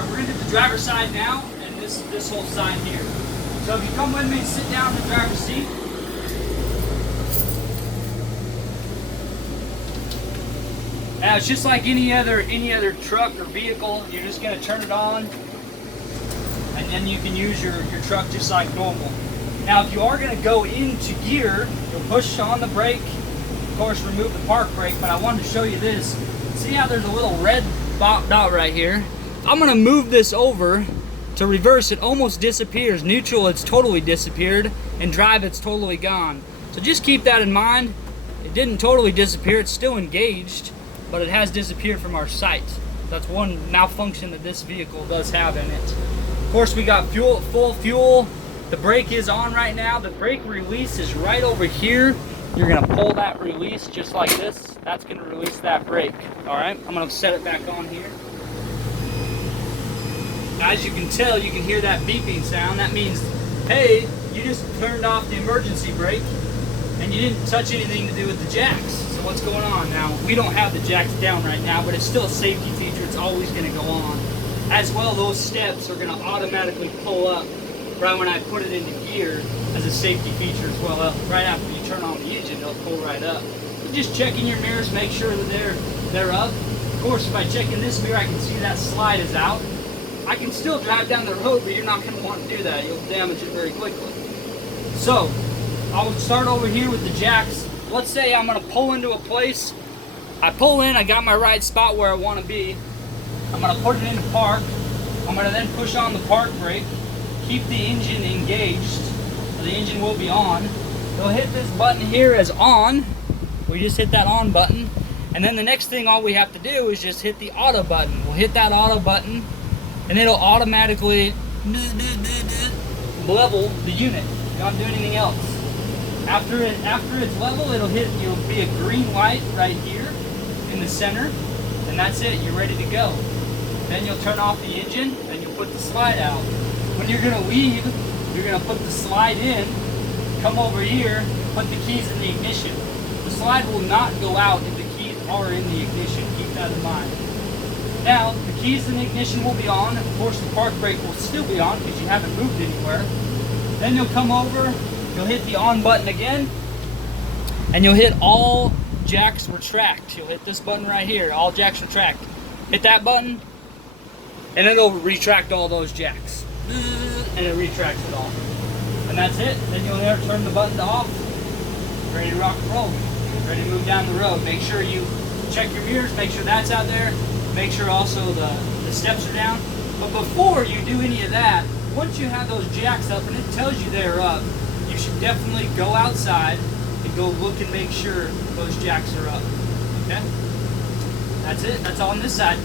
start. We're gonna do the driver's side now, and this whole side here. So if you come with me and sit down in the driver's seat. Now it's just like any other truck or vehicle. You're just gonna turn it on, and then you can use your truck just like normal. Now if you are gonna go into gear, you'll push on the brake, of course remove the park brake, but I wanted to show you this. See how there's a little red dot right here? I'm gonna move this over to reverse. It almost disappears. Neutral, it's totally disappeared, and drive, it's totally gone. So just keep that in mind. It didn't totally disappear, it's still engaged, but it has disappeared from our sight. That's one malfunction that this vehicle does have in it. Of course, we got fuel, full fuel. The brake is on right now. The brake release is right over here. You're gonna pull that release just like this. That's gonna release that brake. All right, I'm gonna set it back on here. As you can tell, you can hear that beeping sound. That means, hey, you just turned off the emergency brake and you didn't touch anything to do with the jacks. So what's going on? Now, we don't have the jacks down right now, but it's still a safety feature. It's always gonna go on. As well, those steps are gonna automatically pull up right when I put it into gear as a safety feature as well. Right after you turn on the engine, they'll pull right up. So just checking your mirrors, make sure that they're up. Of course, if I check in this mirror, I can see that slide is out. I can still drive down the road, but you're not going to want to do that. You'll damage it very quickly. So, I would start over here with the jacks. Let's say I'm going to pull into a place. I pull in, I got my right spot where I want to be. I'm going to put it into park. I'm going to then push on the park brake. Keep the engine engaged. The engine will be on. You'll hit this button here as on. We just hit that on button. And then the next thing, all we have to do is just hit the auto button. We'll hit that auto button, and it'll automatically level the unit. You don't do anything else. After it's level, you'll be a green light right here in the center, and that's it. You're ready to go. Then you'll turn off the engine, and you'll put the slide out. When you're gonna leave, you're gonna put the slide in, come over here, put the keys in the ignition. The slide will not go out if the keys are in the ignition. Keep that in mind. Now, the keys in the ignition will be on. Of course, the park brake will still be on because you haven't moved anywhere. Then you'll come over, you'll hit the on button again, and you'll hit all jacks retract. You'll hit this button right here, all jacks retract. Hit that button, and it'll retract all those jacks. And it retracts it all. And that's it. Then you'll there turn the button to off. Ready to rock and roll. Ready to move down the road. Make sure you check your mirrors, make sure that's out there. Make sure also the steps are down. But before you do any of that, once you have those jacks up and it tells you they're up, you should definitely go outside and go look and make sure those jacks are up. Okay? That's it. That's all on this side.